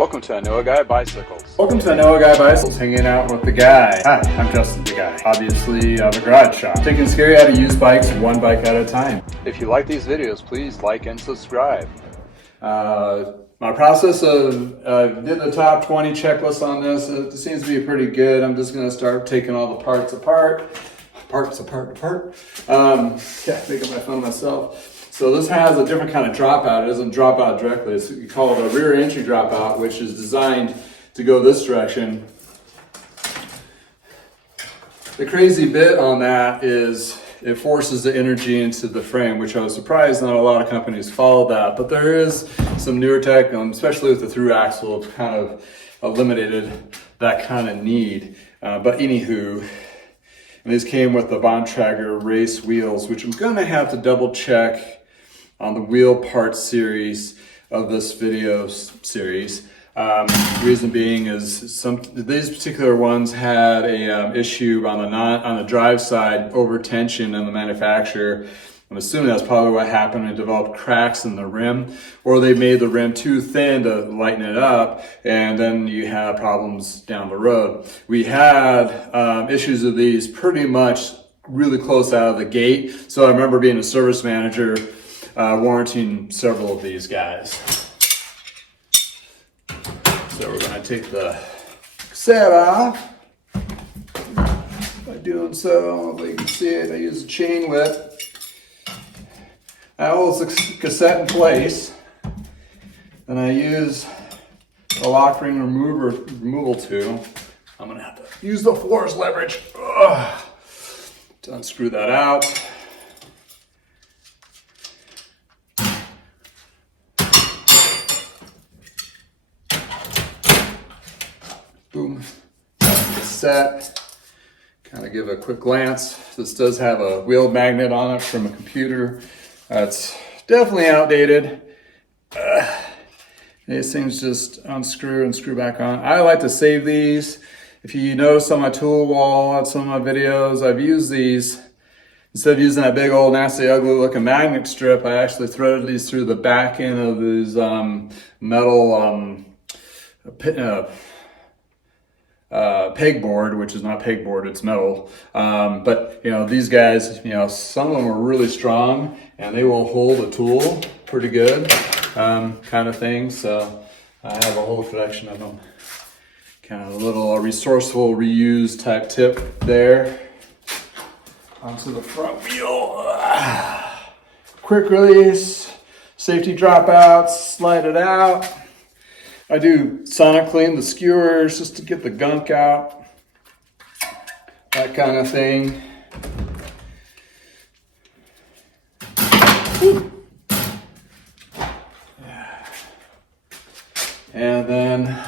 Welcome to I Know a Guy Bicycles. Welcome to I Know a Guy Bicycles, hanging out with the guy. Hi, I'm Justin the Guy. Obviously, I have a garage shop. Taking Scary how to use bikes one bike at a time. If you like these videos, please like and subscribe. My process of did the top 20 checklist on this. It seems to be pretty good. I'm just going to start taking all the parts apart. Yeah, making my fun myself. So this has a different kind of dropout. It doesn't drop out directly. You call it a rear entry dropout, which is designed to go this direction. The crazy bit on that is it forces the energy into the frame, which I was surprised not a lot of companies follow that. But there is some newer tech, especially with the through axle, it's kind of eliminated that kind of need. But anywho, and these came with the Bontrager race wheels, which I'm going to have to double check on the wheel part series of this video series. Reason being is these particular ones had a issue on the drive side, over tension in the manufacturer. I'm assuming that's probably what happened and developed cracks in the rim, or they made the rim too thin to lighten it up, and then you have problems down the road. We had issues of these pretty much really close out of the gate. So I remember being a service manager, warranting several of these guys. So we're going to take the cassette off. By doing so, you can see it, I use a chain whip. That holds the cassette in place. Then I use a lock ring removal tool. I'm going to have to use the force leverage to unscrew that out. Boom, cassette, kind of give a quick glance. This does have a wheel magnet on it from a computer. It's definitely outdated. These things just unscrew and screw back on. I like to save these. If you notice on my tool wall, at some of my videos, I've used these. Instead of using that big old nasty ugly looking magnet strip, I actually threaded these through the back end of these metal pegboard, which is not pegboard, it's metal. But you know, these guys, you know, some of them are really strong and they will hold a tool pretty good, kind of thing. So I have a whole collection of them. Kind of a little resourceful reuse type tip there. Onto the front wheel. Quick release, safety dropouts, slide it out. I do sonic clean the skewers just to get the gunk out, that kind of thing. And then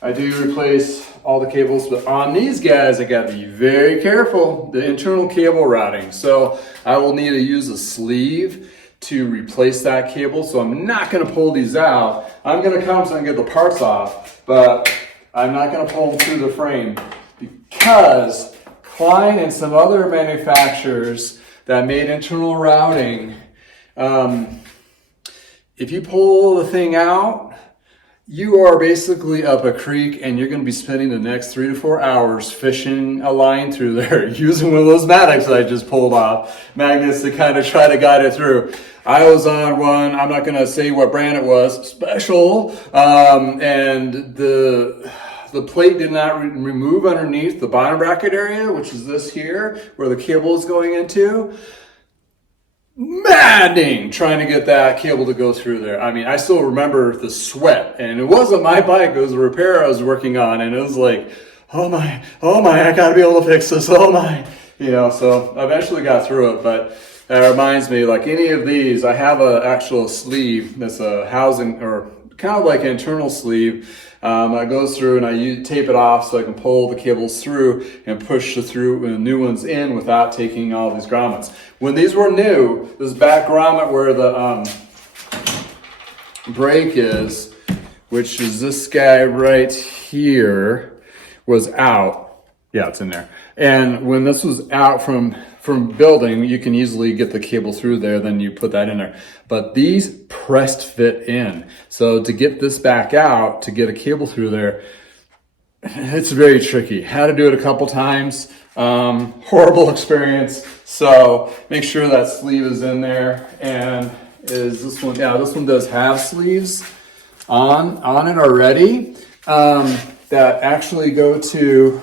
I do replace all the cables, but on these guys I got to be very careful, the internal cable routing. So I will need to use a sleeve to replace that cable. So I'm not going to pull these out. I'm going to come and get the parts off, but I'm not going to pull them through the frame, because Klein and some other manufacturers that made internal routing, if you pull the thing out, you are basically up a creek and you're going to be spending the next 3 to 4 hours fishing a line through there using one of those magnets that I just pulled off, magnets to kind of try to guide it through. I was on one, I'm not going to say what brand it was, special, and the plate did not remove underneath the bottom bracket area, which is this here, where the cable is going into. Maddening trying to get that cable to go through there. I mean, I still remember the sweat, and it wasn't my bike, it was a repair I was working on, and it was like, oh my, I gotta be able to fix this, oh my. You know, so I eventually got through it, but that reminds me, like any of these, I have an actual sleeve that's a housing, or kind of like an internal sleeve. That goes through and I tape it off so I can pull the cables through and push the new ones in without taking all these grommets. When these were new, this back grommet where the brake is, which is this guy right here, was out. Yeah, it's in there. And when this was out from from building, you can easily get the cable through there, then you put that in there. But these pressed fit in. So to get this back out, to get a cable through there, it's very tricky. Had to do it a couple times. Horrible experience. So make sure that sleeve is in there. And is this one? Yeah, this one does have sleeves on it already that actually go to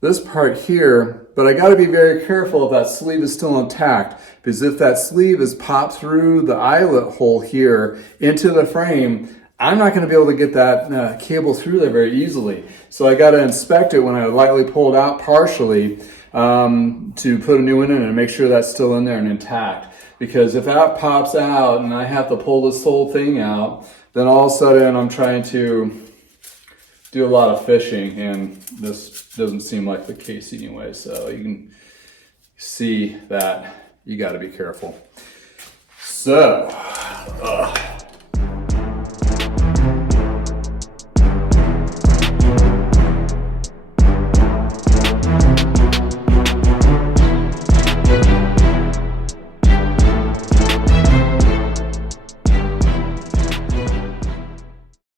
this part here. But I got to be very careful if that sleeve is still intact, because if that sleeve is popped through the eyelet hole here into the frame, I'm not going to be able to get that cable through there very easily. So I got to inspect it when I lightly pull it out partially to put a new one in and make sure that's still in there and intact. Because if that pops out and I have to pull this whole thing out, then all of a sudden I'm trying to do a lot of fishing, and this doesn't seem like the case anyway. So you can see that you got to be careful. So,